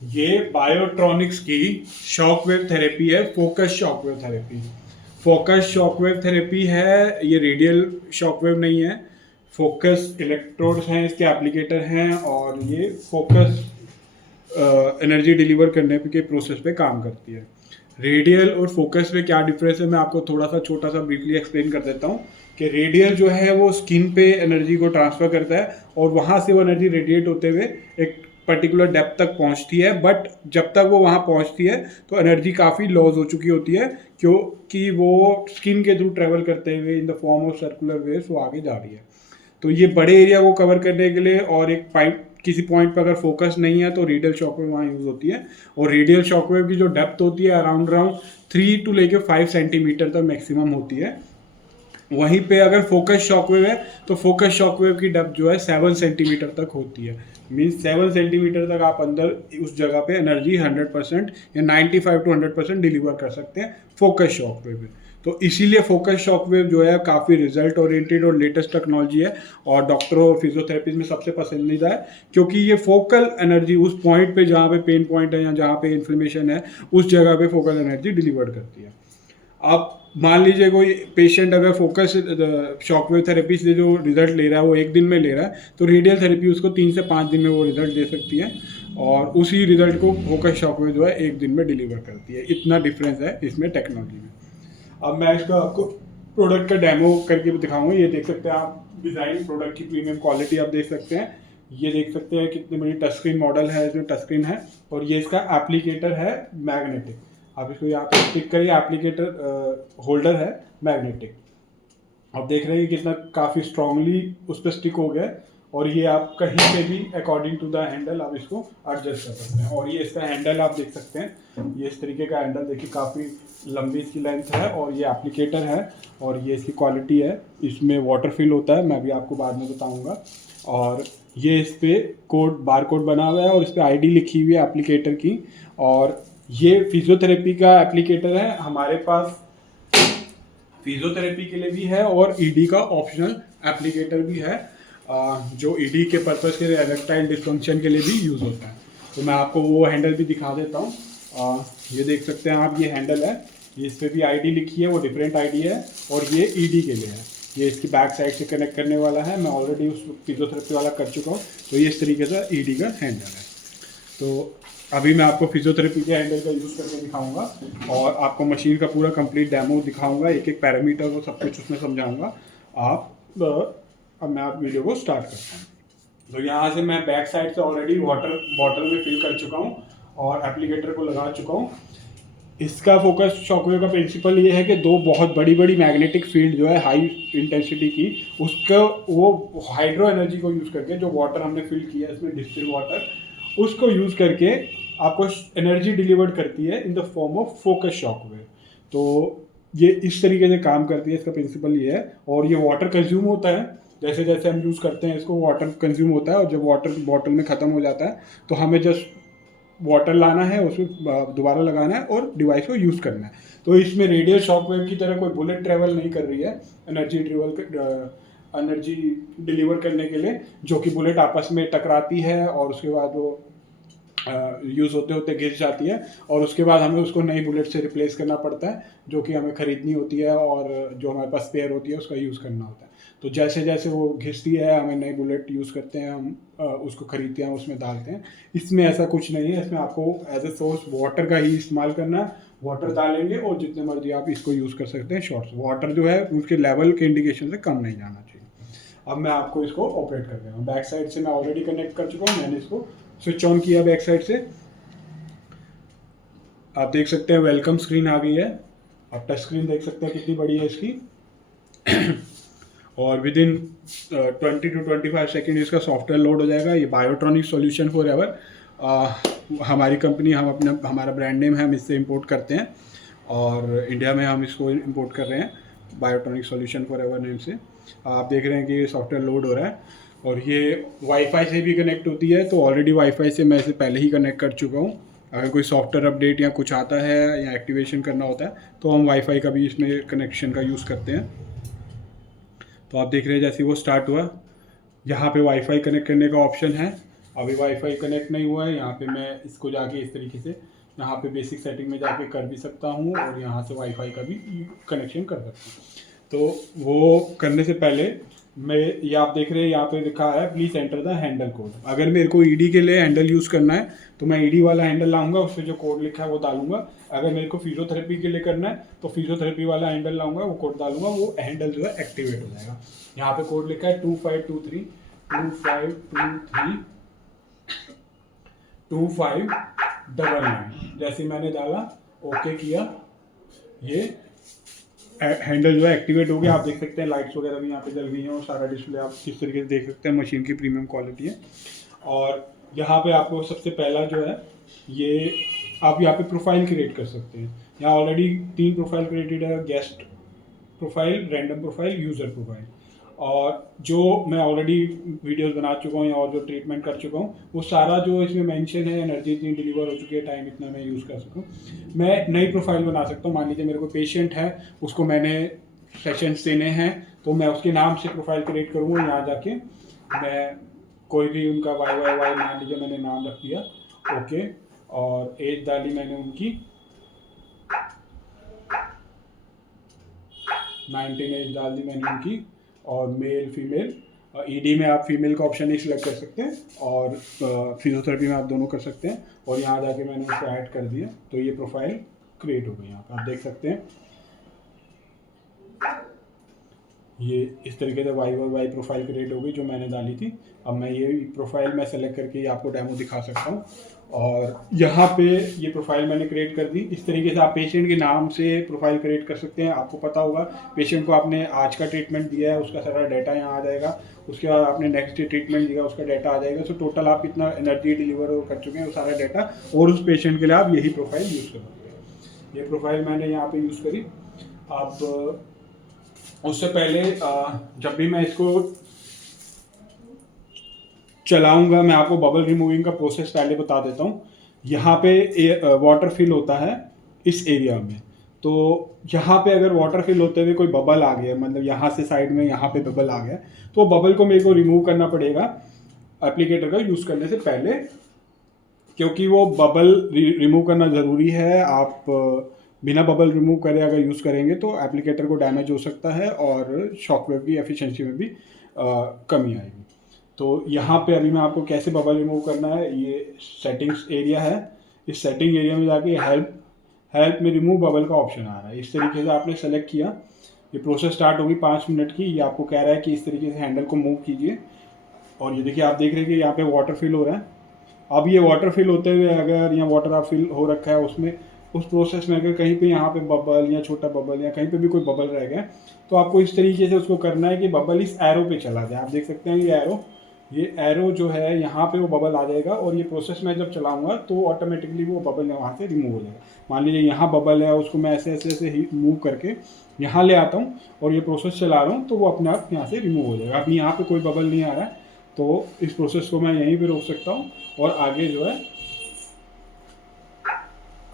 ये बायोट्रॉनिक्स की shockwave therapy है, focus shockwave therapy. Focus shockwave therapy है, ये रेडियल शॉकवेव नहीं है। फोकस इलेक्ट्रोड्स हैं, इसके एप्लीकेटर हैं, और ये फोकस एनर्जी डिलीवर करने के प्रोसेस पे काम करती है। रेडियल और फोकस में क्या डिफरेंस है, मैं आपको थोड़ा सा छोटा सा ब्रीफली एक्सप्लेन कर देता हूँ कि रेडियल जो है वो स्किन पे एनर्जी को ट्रांसफर करता है और वहाँ से वो एनर्जी रेडिएट होते हुए एक पर्टिकुलर डेप्थ तक पहुँचती है। बट जब तक वो वहाँ पहुँचती है तो एनर्जी काफ़ी लॉस हो चुकी होती है, क्योंकि वो स्किन के थ्रू ट्रेवल करते हुए in the form of circular waves वो आगे जा रही है। तो ये बड़े एरिया को कवर करने के लिए, और एक पॉइंट किसी पॉइंट पर अगर फोकस नहीं है तो रेडियल शॉकवेव वहाँ यूज़ होती है। और रेडियल शॉकवेव की जो डेप्थ होती है अराउंड अराउंड 3 to लेके 5 सेंटीमीटर तक मैक्सिमम होती है। वहीं पे अगर फोकस शॉकवेव है तो फोकस शॉकवेव की डेप्थ जो है 7 सेंटीमीटर तक होती है। मीन्स 7 सेंटीमीटर तक आप अंदर उस जगह पे एनर्जी 100% या 95 to 100% डिलीवर कर सकते हैं फोकस शॉकवेव में। तो इसीलिए फोकस शॉकवेव जो है काफ़ी रिजल्ट ओरिएंटेड और लेटेस्ट टेक्नोलॉजी है, और डॉक्टरों और फिजियोथेरेपिस्ट में सबसे पसंदीदा है, क्योंकि ये फोकल एनर्जी उस पॉइंट पे जहाँ पे पेन पॉइंट है या जहाँ पे इन्फ्लेमेशन है उस जगह पे फोकल एनर्जी डिलीवर करती है। अब मान लीजिए कोई पेशेंट अगर फोकस शॉकवेव थेरेपी से जो रिजल्ट ले रहा है वो एक दिन में ले रहा है, तो रेडियल थेरेपी उसको 3 से 5 दिन में वो रिजल्ट दे सकती है, और उसी रिजल्ट को फोकस शॉकवेव जो है एक दिन में डिलीवर करती है। इतना डिफरेंस है इसमें टेक्नोलॉजी में। अब मैं इसका आपको प्रोडक्ट का डेमो करके भी दिखाऊंगा। ये देख सकते हैं आप, डिज़ाइन प्रोडक्ट की प्रीमियम क्वालिटी आप देख सकते हैं। ये देख सकते हैं कितनी बड़ी टच स्क्रीन मॉडल है, इसमें टच स्क्रीन है, और ये इसका एप्लीकेटर है मैग्नेटिक। आप इसको यहाँ पे क्लिक करिए, एप्लीकेटर होल्डर है मैग्नेटिक। आप देख रहे हैं कि कितना काफ़ी स्ट्रांगली उस पर स्टिक हो गया है, और ये आप कहीं पे भी अकॉर्डिंग टू द हैंडल आप इसको एडजस्ट कर सकते हैं। और ये इसका हैंडल आप देख सकते हैं, ये इस तरीके का हैंडल देखिए, काफ़ी लंबी इसकी लेंथ है, और ये एप्लीकेटर है, और ये इसकी क्वालिटी है। इसमें वाटर फिल होता है, मैं भी आपको बाद में बताऊँगा। और ये इस पर कोड बार कोड बना हुआ है, और इस पर ID लिखी हुई है एप्लीकेटर की। और ये फिजियोथेरेपी का एप्लीकेटर है, हमारे पास फिजियोथेरेपी के लिए भी है और ED का ऑप्शनल एप्लीकेटर भी है, जो ED के पर्पज़ के लिए इरेक्टाइल डिस्फंक्शन के लिए भी यूज़ होता है। तो मैं आपको वो हैंडल भी दिखा देता हूँ। ये देख सकते हैं आप, ये हैंडल है, ये इस पर भी ID लिखी है, वो डिफरेंट ID है, और ये ED के लिए है। ये इसकी बैक साइड से कनेक्ट करने वाला है, मैं ऑलरेडी उस फिजियोथेरेपी वाला कर चुका हूँ। तो ये इस तरीके से ED का हैंडल है। तो अभी मैं आपको फिजियोथेरेपी के हैंडल का यूज़ करके दिखाऊंगा, और आपको मशीन का पूरा कंप्लीट डेमो दिखाऊंगा, एक एक पैरामीटर को सब कुछ उसमें समझाऊंगा। अब मैं आप वीडियो को स्टार्ट करता हूँ। तो यहाँ से मैं बैक साइड से ऑलरेडी वाटर बॉटल में फिल कर चुका हूँ और एप्लीकेटर को लगा चुका हूँ। इसका फोकस शॉकवेव का प्रिंसिपल ये है कि दो बहुत बड़ी बड़ी मैग्नेटिक फील्ड जो है हाई इंटेंसिटी की, उसका वो हाइड्रो एनर्जी को यूज़ करके, जो वाटर हमने फिल किया है इसमें डिस्टिल वाटर, उसको यूज़ करके आपको एनर्जी डिलीवर्ड करती है in the form of focus shockwave. तो ये इस तरीके से काम करती है, इसका प्रिंसिपल ये है। और ये वाटर कंज्यूम होता है, जैसे जैसे हम यूज़ करते हैं इसको वाटर कंज्यूम होता है, और जब वाटर बॉटल में ख़त्म हो जाता है तो हमें जस्ट वाटर लाना है, उसमें दोबारा लगाना है और डिवाइस को यूज़ करना है। तो इसमें रेडियल शॉकवेव की तरह कोई बुलेट ट्रेवल नहीं कर रही है एनर्जी डिलीवर करने के लिए, जो कि बुलेट आपस में टकराती है और उसके बाद वो यूज़ होते होते घिस जाती है, और उसके बाद हमें उसको नई बुलेट से रिप्लेस करना पड़ता है, जो कि हमें ख़रीदनी होती है, और जो हमारे पास स्पेयर होती है उसका यूज़ करना होता है। तो जैसे जैसे वो घिसती है हमें नई बुलेट यूज़ करते हैं, हम उसको ख़रीदते हैं, उसमें डालते हैं। इसमें ऐसा कुछ नहीं है, इसमें आपको एज ए सोर्स वाटर का ही इस्तेमाल करना है। वाटर डालेंगे और जितने मर्जी आप इसको यूज़ कर सकते हैं शॉर्ट्स। वाटर जो है उसके लेवल के इंडिकेशन से कम नहीं जाना चाहिए। अब मैं आपको इसको ऑपरेट कर रहा हूँ। बैक साइड से मैं ऑलरेडी कनेक्ट कर चुका हूँ, मैंने इसको स्विच ऑन किया बैक साइड से। आप देख सकते हैं वेलकम स्क्रीन आ गई है। आप टच स्क्रीन देख सकते हैं कितनी बड़ी है इसकी। और विद इन 20 to 25 सेकेंड इसका सॉफ्टवेयर लोड हो जाएगा। ये बायोट्रॉनिक सॉल्यूशन फॉर एवर, हमारी कंपनी, हमारा ब्रांड नेम है, हम इससे इंपोर्ट करते हैं, और इंडिया में हम इसको इंपोर्ट कर रहे हैं biotronic solution for ever name से। आप देख रहे हैं कि ये सॉफ्टवेयर लोड हो रहा है, और ये वाईफाई से भी कनेक्ट होती है। तो ऑलरेडी वाईफाई से मैं इसे पहले ही कनेक्ट कर चुका हूँ। अगर कोई सॉफ्टवेयर अपडेट या कुछ आता है या एक्टिवेशन करना होता है तो हम वाईफाई का भी इसमें कनेक्शन का यूज़ करते हैं। तो आप देख रहे हैं जैसे वो स्टार्ट हुआ, यहाँ पे वाईफाई कनेक्ट करने का ऑप्शन है, अभी वाईफाई कनेक्ट नहीं हुआ है। यहाँ पे मैं इसको जाके इस तरीके से यहाँ पे बेसिक सेटिंग में जाके कर भी सकता हूँ और यहाँ से वाईफाई का भी कनेक्शन कर सकता हूँ। तो वो करने से पहले मैं, ये आप देख रहे हैं यहाँ पे लिखा है please enter the handle code. अगर मेरे को ईडी के लिए हैंडल यूज़ करना है तो मैं ईडी वाला हैंडल लाऊंगा, उस पर जो कोड लिखा है वो डालूंगा। अगर मेरे को फिजियोथेरेपी के लिए करना है तो फिजियोथेरेपी वाला हैंडल लाऊंगा, वो कोड डालूंगा, वो हैंडल जो है एक्टिवेट हो जाएगा। यहाँ पे कोड लिखा है 2523 2523 2599। जैसे मैंने डाला, ओके किया, ये हैंडल जो है एक्टिवेट हो गया। आप देख सकते हैं लाइट्स वगैरह भी यहाँ पे जल गई हैं और सारा डिस्प्ले आप किस तरीके से देख सकते हैं। मशीन की प्रीमियम क्वालिटी है। और यहाँ पे आपको सबसे पहला जो है, ये आप यहाँ पे प्रोफाइल क्रिएट कर सकते हैं। यहाँ ऑलरेडी 3 प्रोफाइल क्रिएटेड है, guest profile, random profile, user profile. और जो मैं ऑलरेडी वीडियोस बना चुका हूँ या और जो ट्रीटमेंट कर चुका हूँ वो सारा जो इसमें मेंशन है, एनर्जी इतनी डिलीवर हो चुकी है, टाइम इतना मैं यूज़ कर सकूँ। मैं नई प्रोफाइल बना सकता हूँ। मान लीजिए मेरे को पेशेंट है, उसको मैंने सेशंस देने हैं, तो मैं उसके नाम से प्रोफाइल क्रिएट करूँगा। यहाँ जाके मैं कोई भी उनका वाई मान लीजिए मैंने नाम रख दिया, ओके, और एज डाली मैंने उनकी 19 एज डाल दी मैंने उनकी, और मेल फीमेल। ईडी में आप फीमेल का ऑप्शन ही सिलेक्ट कर सकते हैं और फिजियोथेरेपी में आप दोनों कर सकते हैं। और यहाँ जाके मैंने उसको ऐड कर दिया, तो ये प्रोफाइल क्रिएट हो गई। यहाँ पर आप देख सकते हैं ये इस तरीके से वाई प्रोफाइल क्रिएट हो गई जो मैंने डाली थी। अब मैं ये प्रोफाइल मैं सेलेक्ट करके आपको डेमो दिखा सकता हूँ। और यहाँ पे ये प्रोफाइल मैंने क्रिएट कर दी। इस तरीके से आप पेशेंट के नाम से प्रोफाइल क्रिएट कर सकते हैं। आपको पता होगा पेशेंट को आपने आज का ट्रीटमेंट दिया है, उसका सारा डाटा यहाँ आ जाएगा। उसके बाद आपने नेक्स्ट डे ट्रीटमेंट दिया, उसका डाटा आ जाएगा। सो टोटल आप कितना एनर्जी डिलीवर कर चुके हैं वो सारा डाटा, और उस पेशेंट के लिए आप यही प्रोफाइल यूज़ कर सकते हैं। ये प्रोफाइल मैंने यहाँ पर यूज़ करी। अब उससे पहले जब भी मैं इसको चलाऊंगा, मैं आपको बबल रिमूविंग का प्रोसेस पहले बता देता हूँ। यहाँ पे वाटर फिल होता है इस एरिया में, तो यहाँ पे अगर वाटर फिल होते हुए कोई बबल आ गया, मतलब यहाँ से साइड में यहाँ पे बबल आ गया, तो बबल को मेरे को रिमूव करना पड़ेगा एप्लीकेटर का यूज़ करने से पहले, क्योंकि वो बबल रिमूव करना ज़रूरी है। आप बिना बबल रिमूव करे अगर यूज़ करेंगे तो एप्लीकेटर को डैमेज हो सकता है और शॉकवेव की एफिशिएंसी में भी कमी आएगी। तो यहाँ पे अभी मैं आपको कैसे बबल रिमूव करना है, ये सेटिंग्स एरिया है, इस सेटिंग एरिया में जाके हेल्प में रिमूव बबल का ऑप्शन आ रहा है। इस तरीके से आपने सेलेक्ट किया, ये प्रोसेस स्टार्ट होगी 5 मिनट की। ये आपको कह रहा है कि इस तरीके से हैंडल को मूव कीजिए, और ये देखिए आप देख रहे हैं कि यहाँ पे वाटर फिल हो रहा है। अब ये वाटर फिल होते हुए अगर यहाँ वाटर आप फिल हो रखा है उसमें, उस प्रोसेस में अगर कहीं पे यहाँ पे बबल या छोटा बबल या कहीं पे भी कोई बबल रह गया, तो आपको इस तरीके से उसको करना है कि बबल इस एरो पे चला जाए। आप देख सकते हैं ये एरो जो है यहाँ पे वो बबल आ जाएगा, और ये प्रोसेस मैं जब चलाऊंगा तो ऑटोमेटिकली वो बबल वहाँ से रिमूव हो जाएगा। मान लीजिए यहाँ बबल है, उसको मैं ऐसे ऐसे ऐसे ही मूव करके यहाँ ले आता हूँ और ये प्रोसेस चला रहा हूँ, तो वो अपने आप यहाँ से रिमूव हो जाएगा। अभी यहाँ पे कोई बबल नहीं आ रहा है, तो इस प्रोसेस को मैं यहीं पे रोक सकता हूँ और आगे जो है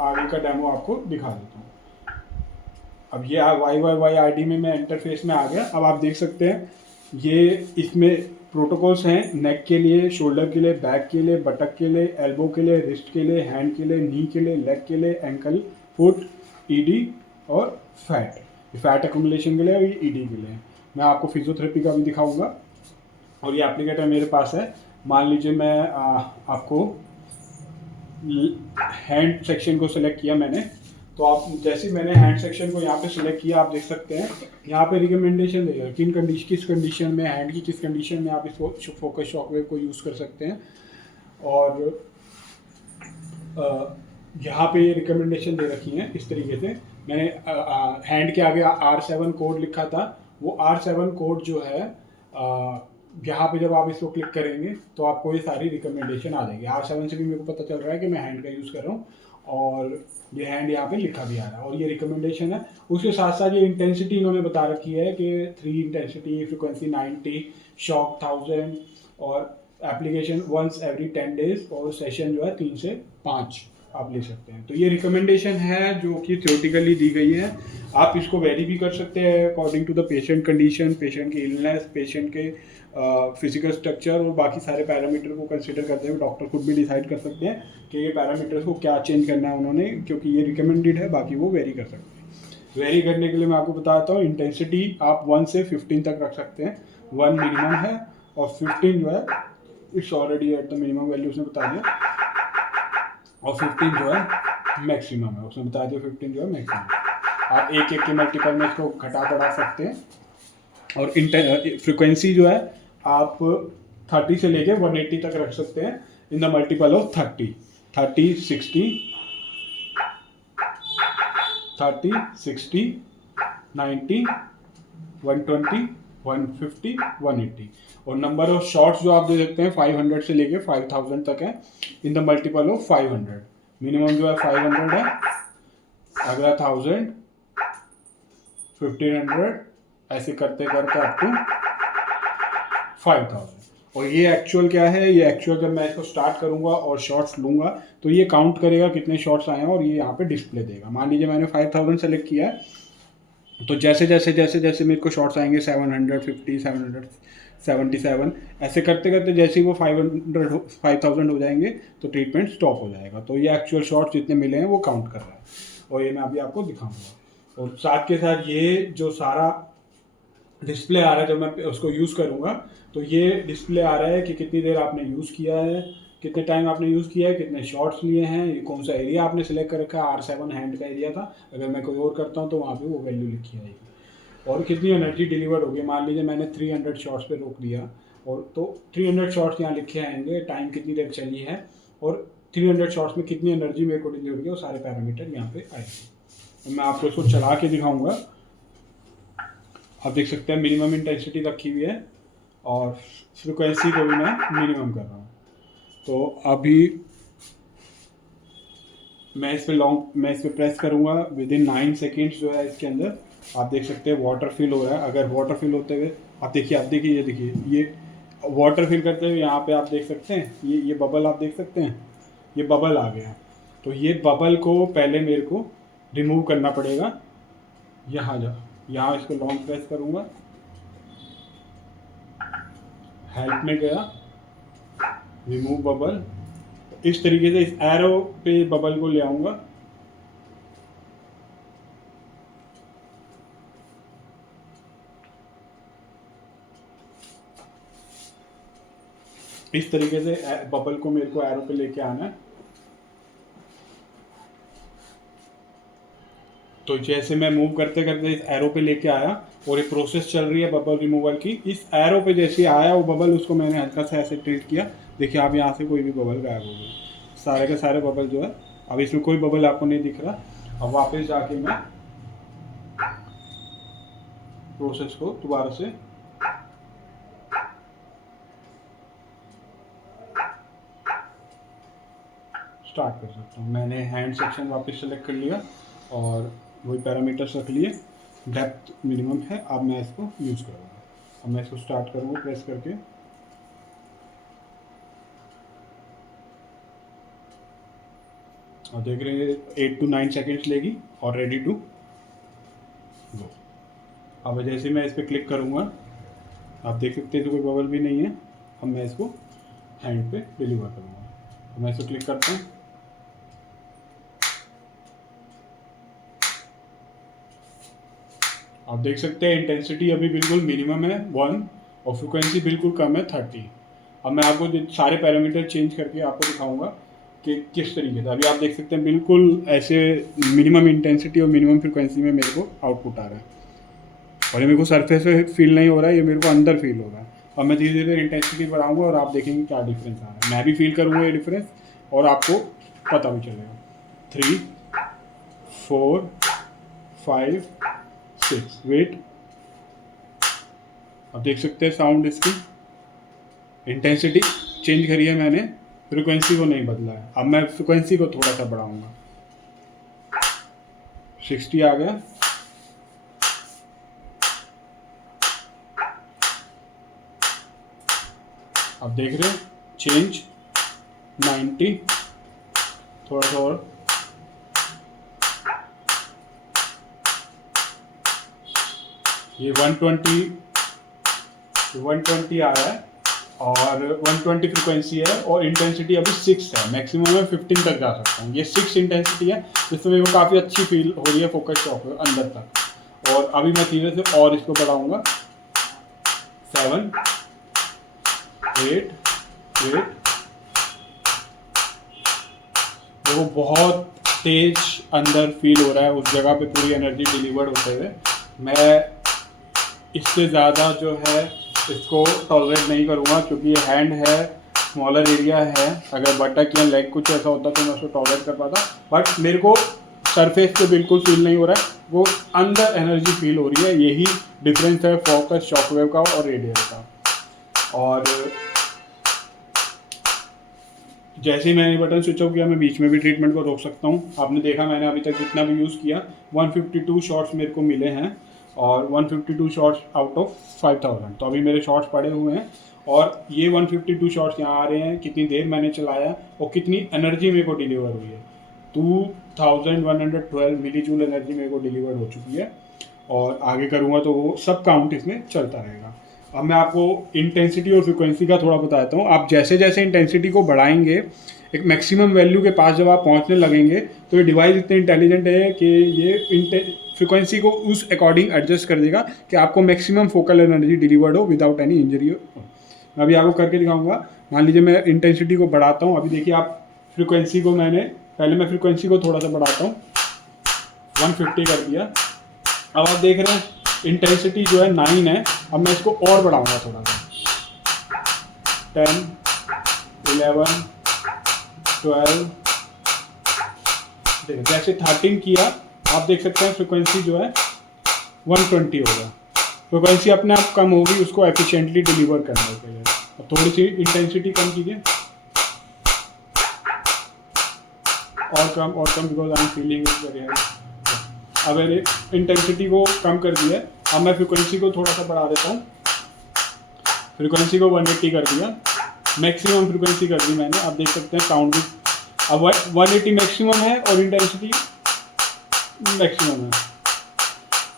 आगे का डेमो आपको दिखा देता हूँ। अब ये वाई आईडी में मैं इंटरफेस में आ गया। अब आप देख सकते हैं ये इसमें प्रोटोकॉल्स हैं नेक के लिए, शोल्डर के लिए, बैक के लिए, बटक के लिए, एल्बो के लिए, रिस्ट के लिए, हैंड के लिए, नी के लिए, लेग के लिए, एंकल, फुट, ईडी और फैट एक्यूमुलेशन के लिए और ये ईडी के लिए। मैं आपको फिजियोथेरेपी का भी दिखाऊंगा। और ये एप्लीकेटर मेरे पास है। मान लीजिए मैं आपको हैंड सेक्शन को सिलेक्ट किया मैंने, तो आप जैसे मैंने हैंड सेक्शन को यहाँ पे सिलेक्ट किया, आप देख सकते हैं यहाँ पे रिकमेंडेशन देगा किस कंडीशन में, हैंड की किस कंडीशन में आप इस फोकस शॉकवेव को यूज़ कर सकते हैं। और यहाँ पे ये रिकमेंडेशन दे रखी हैं इस तरीके से। मैंने हैंड के आगे R7 कोड लिखा था, वो R7 कोड जो है यहाँ पे जब आप इसको क्लिक करेंगे तो आपको ये सारी रिकमेंडेशन आ जाएगी। R7 से भी मेरे को पता चल रहा है कि मैं हैंड का यूज़ कर रहा हूँ, और ये हैंड यहाँ पे लिखा भी आ रहा है, और ये रिकमेंडेशन है। उसके साथ साथ ये इंटेंसिटी इन्होंने बता रखी है कि 3 इंटेंसिटी, फ्रिक्वेंसी 90, शॉक 1000 और एप्लीकेशन वंस एवरी 10 डेज, और सेशन जो है 3 से 5 आप ले सकते हैं। तो ये रिकमेंडेशन है जो कि थ्योरेटिकली दी गई है। आप इसको वेरी भी कर सकते हैं according to the patient condition, patient की इलनेस, पेशेंट के फिजिकल स्ट्रक्चर और बाकी सारे पैरामीटर को कंसिडर करते हुए डॉक्टर खुद भी डिसाइड कर सकते हैं कि ये पैरामीटर्स को क्या चेंज करना है उन्होंने, क्योंकि ये रिकमेंडेड है, बाकी वो वेरी कर सकते हैं। वेरी करने के लिए मैं आपको बताता हूँ, इंटेंसिटी आप 1 से 15 तक रख सकते हैं। 1 मिनिमम है और 15 जो है it's already at the minimum value उसने बता दिया, और 15 जो है मैक्सिमम है, उसने बता दिया 15 जो है मैक्सिमम। आप एक एक के मल्टीपल में इसको घटा बढ़ा सकते हैं। और फ्रिक्वेंसी जो है आप 30 से लेके 180 तक रख सकते हैं इन द मल्टीपल ऑफ 30, 60, 90, 120, 150, 180। और नंबर ऑफ शॉट्स जो आप दे सकते हैं 500 से लेके 5000 तक है in the multiple of 500। Minimum जो है 500 है, अगला 1000, 1500, ऐसे करते करते अप टू 5000। और ये एक्चुअल क्या है, ये एक्चुअल जब मैं इसको स्टार्ट करूंगा और शॉट्स लूंगा तो ये काउंट करेगा कितने शॉट्स आए हैं और ये यहाँ पे डिस्प्ले देगा। मान लीजिए मैंने 5000 सेलेक्ट किया है, तो जैसे जैसे जैसे जैसे मेरे को शॉट्स आएंगे 750, 777, ऐसे करते करते जैसे ही वो 5000 हो जाएंगे तो ट्रीटमेंट स्टॉप हो जाएगा। तो ये एक्चुअल शॉट्स जितने मिले हैं वो काउंट कर रहा है, और ये मैं अभी आपको दिखाऊंगा। और साथ के साथ ये जो सारा डिस्प्ले आ रहा है, जब मैं उसको यूज़ करूँगा तो ये डिस्प्ले आ रहा है कि कितनी देर आपने यूज़ किया है, कितने टाइम आपने यूज़ किया है, कितने शॉट्स लिए हैं, ये कौन सा एरिया आपने सेलेक्ट कर रखा है। R7 हैंड का एरिया था, अगर मैं कोई और करता हूँ तो वहाँ पे वो वैल्यू लिखी आएगी। और कितनी एनर्जी डिलीवर्ड होगी, मान लीजिए मैंने 300 शॉट्स पे रोक दिया, और तो 300 शॉट्स यहाँ लिखे आएंगे, टाइम कितनी देर चली है और 300 शॉट्स में कितनी एनर्जी मेरे को डिलीवर की, वो सारे पैरामीटर यहाँ पे आएंगे। मैं आपको इसको चला के दिखाऊँगा। आप देख सकते हैं मिनिमम इंटेंसिटी रखी हुई है और फ्रिक्वेंसी को भी मैं मिनिमम कर रहा हूँ। तो अभी मैं इस पे प्रेस करूँगा, विद इन 9 सेकेंड्स जो है इसके अंदर आप देख सकते हैं वाटर फिल हो रहा है। अगर वाटर फिल होते हुए आप देखिए ये देखिए, ये वाटर फिल करते हुए यहाँ पे आप देख सकते हैं, ये बबल आप देख सकते हैं, ये बबल आ गया। तो ये बबल को पहले मेरे को रिमूव करना पड़ेगा। यहाँ इसको लॉन्ग प्रेस करूँगा, हेल्प में गया, रिमूव बबल। इस तरीके से इस एरो पे बबल को ले आऊँगा, इस तरीके से बबल को मेरे को एरो पे लेके आना है। तो जैसे मैं मूव करते करते इस एरो पे लेके आया और ये प्रोसेस चल रही है बबल रिमूवल की। इस एरो पे जैसे आया वो बबल, उसको मैंने हल्का सा ऐसे ट्रीट किया। देखिए आप यहाँ से कोई भी बबल गायब हो गए, सारे के सारे बबल जो है, अब इसमें कोई बबल आपको नहीं दिख रहा। अब वापस जाके मैं प्रोसेस को दोबारा से स्टार्ट कर सकता हूँ। मैंने हैंड सेक्शन वापस सेलेक्ट कर लिया और वही पैरामीटर्स रख लिए, डेप्थ मिनिमम है। अब मैं इसको यूज़ करूँगा। अब मैं इसको स्टार्ट करूँगा प्रेस करके, और देख रहे हैं 8 to 9 सेकेंड्स लेगी और रेडी टू गो। अब जैसे मैं इस पर क्लिक करूँगा आप देख सकते हैं कोई बबल भी नहीं है। अब मैं इसको हैंड पे डिलीवर करूँगा। तो मैं इसको क्लिक करता हूँ, आप देख सकते हैं इंटेंसिटी अभी बिल्कुल मिनिमम है 1 और फ्रिक्वेंसी बिल्कुल कम है 30। अब मैं आपको सारे पैरामीटर चेंज करके आपको दिखाऊंगा कि किस तरीके से। अभी आप देख सकते हैं बिल्कुल ऐसे मिनिमम इंटेंसिटी और मिनिमम फ्रिक्वेंसी में मेरे को आउटपुट आ रहा है, और ये मेरे को सरफेस पे फील नहीं हो रहा है, ये मेरे को अंदर फील हो रहा है। अब मैं धीरे धीरे इंटेंसिटी बढ़ाऊंगा और आप देखेंगे क्या डिफरेंस आ रहा है। मैं भी फील करूँगा ये डिफरेंस और आपको पता भी चलेगा। 3, 4, 5, 6 वेट। अब देख सकते हैं साउंड, इसकी इंटेंसिटी चेंज करी है मैंने, फ्रिक्वेंसी को नहीं बदला है। अब मैं फ्रिक्वेंसी को थोड़ा सा बढ़ाऊंगा, 60 आ गया। अब देख रहे हैं चेंज 90, थोड़ा सा और, ये 120 आ रहा है और 120 फ्रिक्वेंसी है और इंटेंसिटी अभी 6 है, मैक्सिमम मैं 15 तक जा सकता हूँ। ये 6 इंटेंसिटी है, जिसमें मेरे को काफ़ी अच्छी फील हो रही है फोकस शॉकवेव अंदर तक। और अभी मैं धीरे से और इसको बढ़ाऊँगा, 7 8 8। देखो बहुत तेज अंदर फील हो रहा है, उस जगह पे पूरी एनर्जी डिलीवर्ड होते हुए। मैं इससे ज़्यादा जो है इसको टॉलरेट नहीं करूँगा, क्योंकि ये हैंड है, स्मॉलर एरिया है। अगर बटक या लेग कुछ ऐसा होता तो मैं उसको टॉलरेट कर पाता, बट मेरे को सरफेस पे बिल्कुल फील नहीं हो रहा है, वो अंदर एनर्जी फील हो रही है। यही डिफरेंस है फोकस शॉकवेव का और रेडियल का। और जैसे ही मैंने बटन स्विच ऑफ किया, मैं बीच में भी ट्रीटमेंट को रोक सकता हूँ। आपने देखा मैंने अभी तक जितना भी यूज़ किया, 152 शॉट्स मेरे को मिले हैं और 152 शॉट्स आउट ऑफ 5000। तो अभी मेरे शॉट्स पड़े हुए हैं और ये 152 शॉट्स यहाँ आ रहे हैं, कितनी देर मैंने चलाया और कितनी एनर्जी मेरे को डिलीवर हुई है। 2112 मिली जूल एनर्जी मेरे को डिलीवर हो चुकी है और आगे करूँगा तो वो सब काउंट इसमें चलता रहेगा। अब मैं आपको इंटेंसिटी और फ्रिक्वेंसी का थोड़ा बताता हूँ। आप जैसे जैसे इंटेंसिटी को बढ़ाएंगे, एक मैक्सिमम वैल्यू के पास जब आप पहुँचने लगेंगे, तो ये डिवाइस इतने इंटेलिजेंट है कि ये फ्रिक्वेंसी को उस अकॉर्डिंग एडजस्ट कर देगा कि आपको मैक्सिमम फोकल एनर्जी डिलीवर्ड हो विदाउट एनी इंजरी हो। मैं अभी आपको करके दिखाऊंगा। मान लीजिए मैं इंटेंसिटी को बढ़ाता हूँ। अभी देखिए आप फ्रिक्वेंसी को पहले मैं फ्रिक्वेंसी को थोड़ा सा बढ़ाता हूँ, 150 कर दिया। अब आप देख रहे हैं इंटेंसिटी जो है 9 है। अब मैं इसको और बढ़ाऊंगा थोड़ा सा, 10 11 12। देखिए जैसे 13 किया, आप देख सकते हैं फ्रिक्वेंसी जो है 120 होगा। फ्रिक्वेंसी अपने आप कम होगी उसको एफिशिएंटली डिलीवर करने के लिए। अब थोड़ी सी इंटेंसिटी कम कीजिए, और come because I am feeling it very high. अब मैंने इंटेंसिटी को कम कर दिया है। अब मैं फ्रिक्वेंसी को थोड़ा सा बढ़ा देता हूँ। फ्रिक्वेंसी को 180 कर दिया, मैक्सिमम फ्रिक्वेंसी कर दी मैंने। आप देख सकते हैं काउंट भी अब 180 मैक्सिमम है और इंटेंसिटी मैक्सिमम है।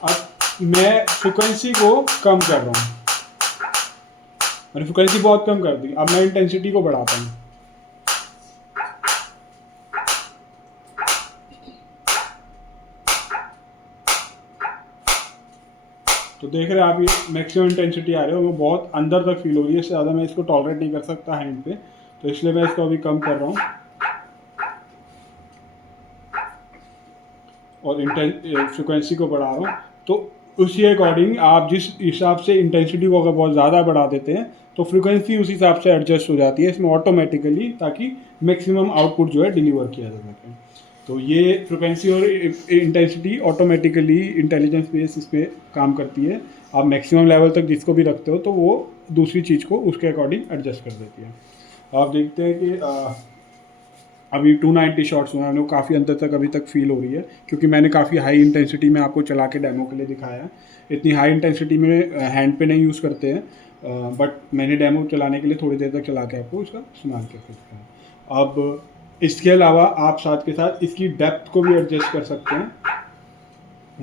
अब मैं फ्रिक्वेंसी को कम कर रहा हूँ, मैंने फ्रिक्वेंसी बहुत कम कर दी। अब मैं इंटेंसिटी को बढ़ाता हूँ। तो देख रहे हैं आप, ये मैक्सिमम इंटेंसिटी आ रही है और वो बहुत अंदर तक फील हो रही है। इससे ज़्यादा मैं इसको टॉलरेट नहीं कर सकता हैंड पे, तो इसलिए मैं इसको अभी कम कर रहा हूँ और फ्रिक्वेंसी को बढ़ा रहा हूँ। तो उसी अकॉर्डिंग आप जिस हिसाब से इंटेंसिटी को अगर बहुत ज़्यादा बढ़ा देते हैं तो फ्रिक्वेंसी उस हिसाब से एडजस्ट हो जाती है इसमें ऑटोमेटिकली, ताकि मैक्सिमम आउटपुट जो है डिलीवर किया जा सके। तो ये फ्रिक्वेंसी और इंटेंसिटी ऑटोमेटिकली इंटेलिजेंस बेस इस पर काम करती है। आप मैक्सिमम लेवल तक जिसको भी रखते हो तो वो दूसरी चीज़ को उसके अकॉर्डिंग एडजस्ट कर देती है। आप देखते हैं कि अभी 290 शॉट्स हुए हैं, लोग काफ़ी अंदर तक अभी तक फील हो रही है, क्योंकि मैंने काफ़ी हाई इंटेंसिटी में आपको चला के डेमो के लिए दिखाया है। इतनी हाई इंटेंसिटी में हैंड पे नहीं यूज़ करते हैं, बट मैंने डेमो चलाने के लिए थोड़ी देर तक चला के आपको इसका इस्तेमाल करके दिखाया। अब इसके अलावा आप साथ के साथ इसकी डेप्थ को भी एडजस्ट कर सकते हैं।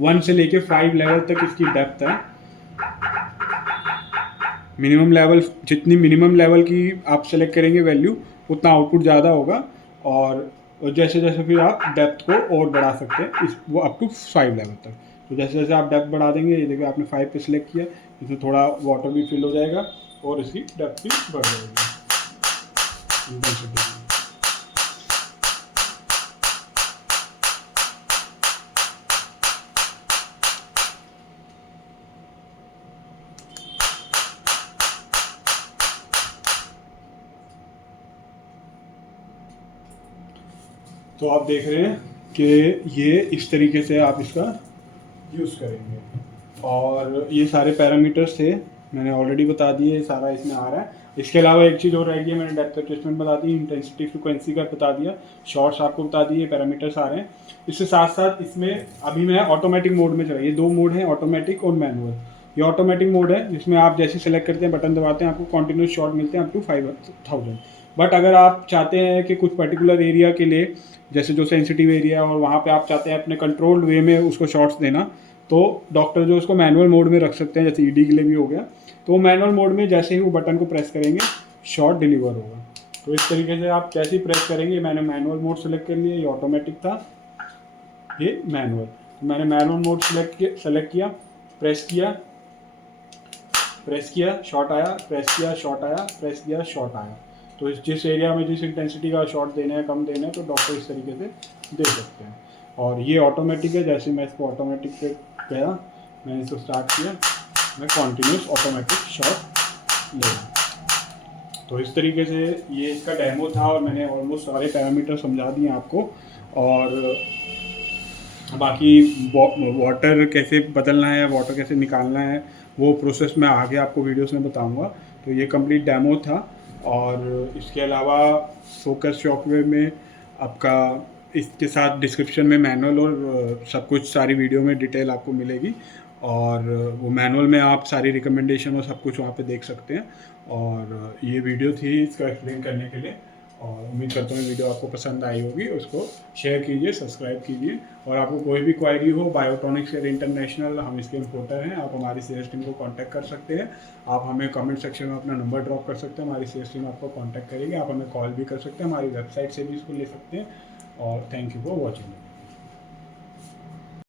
1 से लेके 5 लेवल तक इसकी डेप्थ है। मिनिमम लेवल, जितनी मिनिमम लेवल की आप सेलेक्ट करेंगे वैल्यू, उतना आउटपुट ज़्यादा होगा। और जैसे जैसे फिर आप डेप्थ को और बढ़ा सकते हैं वो अप टू 5 लेवल तक। तो जैसे जैसे आप डेप्थ बढ़ा देंगे, ये देखिए आपने 5 पे सिलेक्ट किया, इसमें थोड़ा वाटर भी फिल हो जाएगा और इसकी डेप्थ भी बढ़ जाएगी। तो आप देख रहे हैं कि ये इस तरीके से आप इसका यूज़ करेंगे। और ये सारे पैरामीटर्स थे, मैंने ऑलरेडी बता दिए, सारा इसमें आ रहा है। इसके अलावा एक चीज़ और रह गई है, मैंने डेप्थ एडजस्टमेंट बता दी, इंटेंसिटी फ्रिक्वेंसी का बता दिया, शॉर्ट्स आपको बता दिए, पैरामीटर्स आ रहे हैं। इसके साथ साथ इसमें अभी मैं ऑटोमेटिक मोड में चला, ये 2 मोड हैं, ऑटोमेटिक और मैनुअल। ये ऑटोमेटिक मोड है जिसमें आप जैसे सेलेक्ट करते हैं, बटन दबाते हैं, आपको कॉन्टिन्यूस शॉट मिलते हैं अप टू 5000। बट अगर आप चाहते हैं कि कुछ पर्टिकुलर एरिया के लिए, जैसे जो सेंसिटिव एरिया है और वहाँ पे आप चाहते हैं अपने कंट्रोल्ड वे में उसको शॉट्स देना, तो डॉक्टर जो उसको मैनुअल मोड में रख सकते हैं, जैसे ईडी के लिए भी हो गया, तो मैनुअल मोड में जैसे ही वो बटन को प्रेस करेंगे शॉट डिलीवर होगा। तो इस तरीके से आप जैसे ही प्रेस करेंगे, मैंने मैनुअल मोड सेलेक्ट कर लिया, ये ऑटोमेटिक था, ये मैनुअल, तो मैंने मैनुअल मोड सेलेक्ट किया, प्रेस किया शॉट आया, प्रेस किया शॉट आया, प्रेस किया शॉट आया। तो जिस एरिया में जिस इंटेंसिटी का शॉट देना है, कम देना है, तो डॉक्टर इस तरीके से दे सकते हैं। और ये ऑटोमेटिक है, जैसे मैं इसको ऑटोमेटिक पे गया, मैंने इसको स्टार्ट किया, मैं कॉन्टीन्यूस ऑटोमेटिक शॉट ले रहा। तो इस तरीके से ये इसका डेमो था और मैंने ऑलमोस्ट सारे पैरामीटर समझा दिए आपको। और बाकी वाटर कैसे बदलना है, वाटर कैसे निकालना है, वो प्रोसेस मैं आगे आपको वीडियोस में बताऊंगा। तो ये कंप्लीट डेमो था। और इसके अलावा फोकस शॉकवेव में आपका इसके साथ डिस्क्रिप्शन में मैनुअल और सब कुछ सारी वीडियो में डिटेल आपको मिलेगी। और वो मैनुअल में आप सारी रिकमेंडेशन और सब कुछ वहाँ पे देख सकते हैं। और ये वीडियो थी इसका एक्सप्लेन करने के लिए। और उम्मीद करता हूँ वीडियो आपको पसंद आई होगी। उसको शेयर कीजिए, सब्सक्राइब कीजिए। और आपको कोई भी क्वायरी हो, बायोट्रॉनिक्स इंटरनेशनल, हम इसके इम्पोर्टर हैं, आप हमारी सेल्स टीम को कांटेक्ट कर सकते हैं। आप हमें कमेंट सेक्शन में अपना नंबर ड्रॉप कर सकते हैं, हमारी सेल्स टीम आपको कांटेक्ट करेगी। आप हमें कॉल भी कर सकते हैं, हमारी वेबसाइट से भी इसको ले सकते हैं। और थैंक यू फॉर वॉचिंग।